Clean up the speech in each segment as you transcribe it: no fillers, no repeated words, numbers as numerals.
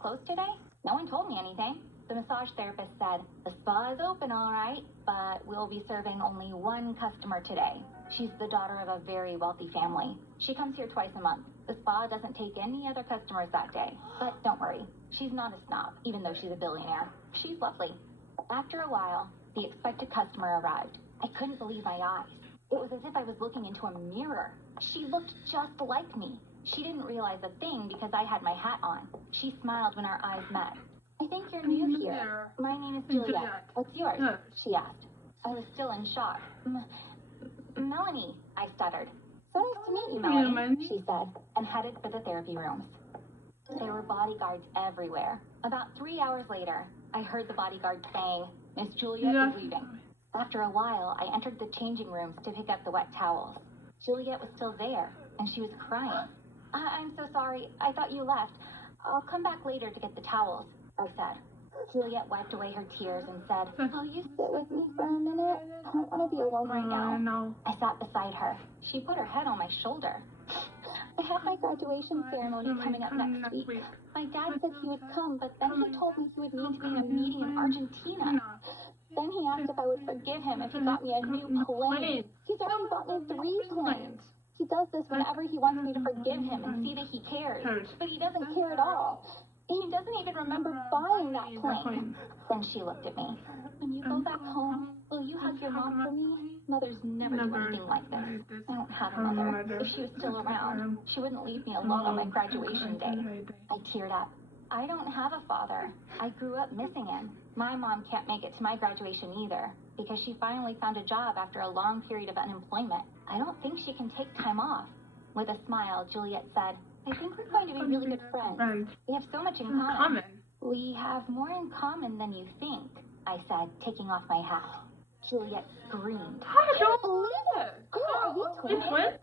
closed today? No one told me anything. The massage therapist said, the spa is open all right, but we'll be serving only one customer today. She's the daughter of a very wealthy family. She comes here twice a month. The spa doesn't take any other customers that day. But don't worry, she's not a snob, even though she's a billionaire. She's lovely. After a while, the expected customer arrived. I couldn't believe my eyes. It was as if I was looking into a mirror. She looked just like me. She didn't realize a thing because I had my hat on. She smiled when our eyes met. I think you're new here. My name is Juliet. What's yours? She asked. I was still in shock. Melanie, I stuttered. So nice to meet you, Melanie, she said, and headed for the therapy rooms. There were bodyguards everywhere. About 3 hours later, I heard the bodyguard saying, Miss Juliet is leaving. After a while, I entered the changing rooms to pick up the wet towels. Juliet was still there, and she was crying. I'm so sorry. I thought you left. I'll come back later to get the towels, I said. Juliet wiped away her tears and said, will you sit with me for a minute? I don't want to be alone right now. No. I sat beside her. She put her head on my shoulder. I have my graduation ceremony coming up next week. My dad said he would come, but then he told me he would need to be in a meeting in Argentina. Then he asked if I would forgive him if he got me a new plane. He's already bought me 3 planes. He does this whenever he wants me to forgive him and see that he cares. But he doesn't care at all. He doesn't even remember buying that plane. Then she looked at me. When you go back home, will you hug your mom for me? Mothers never do anything like this. I don't have a mother. If she was still around, she wouldn't leave me alone on my graduation day. I teared up. I don't have a father. I grew up missing him. My mom can't make it to my graduation either, because she finally found a job after a long period of unemployment. I don't think she can take time off. With a smile, Juliet said, I think we're going to be really good friends. We have so much in common. We have more in common than you think, I said, taking off my hat. Juliet screamed. I can't believe it. Are we twins?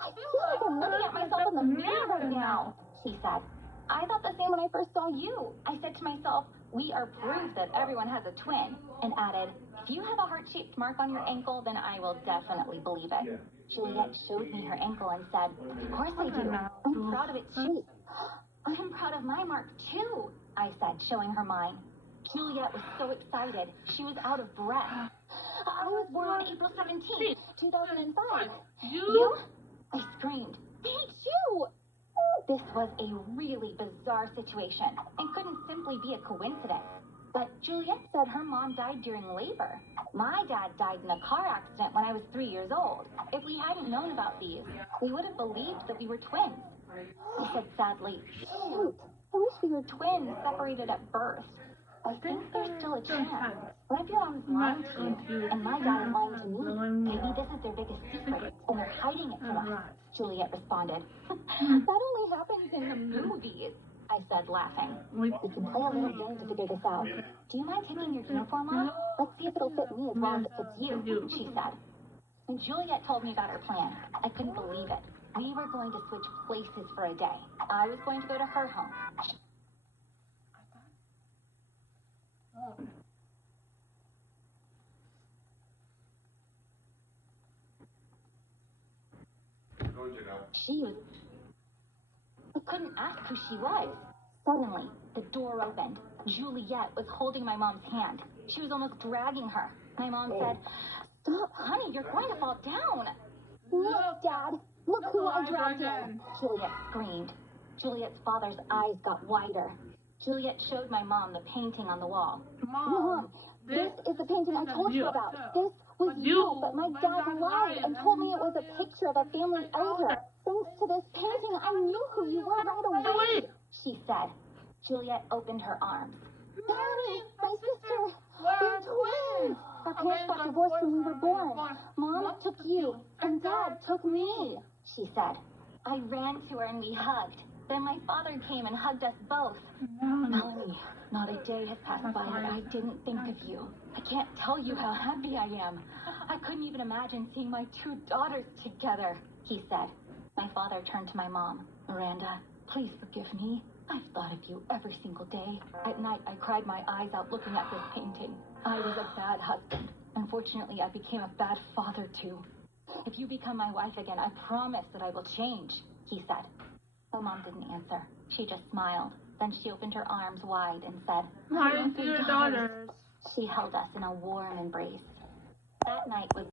I feel like I'm looking at myself in the mirror right now, she said. I thought the same when I first saw you. I said to myself, we are proof that everyone has a twin, and added, if you have a heart-shaped mark on your ankle, then I will definitely believe it. Yeah. Juliet showed me her ankle and said, of course I do. I'm proud of its shape. I'm proud of my mark, too, I said, showing her mine. Juliet was so excited, she was out of breath. I was born on April 17th, 2005. You? I screamed, me too! This was a really bizarre situation and couldn't simply be a coincidence. But Juliet said her mom died during labor. My dad died in a car accident when I was 3 years old. If we hadn't known about these, we would have believed that we were twins. I said sadly, shoot, I wish we were twins separated at birth. I think there's still a chance. What if your mom's lying to you and my dad is lying to me? Maybe this is their biggest secret and they're hiding it from us. Juliet responded. That only happens in the movies, I said, laughing. We can play a little game to figure this out. Do you mind taking your uniform off? Let's see if it'll fit me as well as it fits you, she said. When Juliet told me about her plan, I couldn't believe it. We were going to switch places for a day. I was going to go to her home. I couldn't ask who she was. Suddenly, the door opened. Juliet was holding my mom's hand. She was almost dragging her. My mom said, stop, honey, you're going to fall down. Look, Dad, look who I dragged in. Juliet screamed. Juliet's father's eyes got wider. Juliet showed my mom the painting on the wall. Mom, this is the painting I told you about. This was you, but my dad lied and told me it was a picture of a family elder. Thanks to this painting, I knew who you were right away, she said. Juliet opened her arms. Daddy, my sister, we're twins. Our parents got divorced when we were born. Mom took you, and Dad took me, she said. I ran to her and we hugged. Then my father came and hugged us both. Melanie, not a day has passed by that I didn't think of you. I can't tell you how happy I am. I couldn't even imagine seeing my 2 daughters together, he said. My father turned to my mom. Miranda, please forgive me. I've thought of you every single day. At night, I cried my eyes out looking at this painting. I was a bad husband. Unfortunately, I became a bad father, too. If you become my wife again, I promise that I will change, he said. My mom didn't answer. She just smiled. Then she opened her arms wide and said, "My dear daughters." She held us in a warm embrace. That night was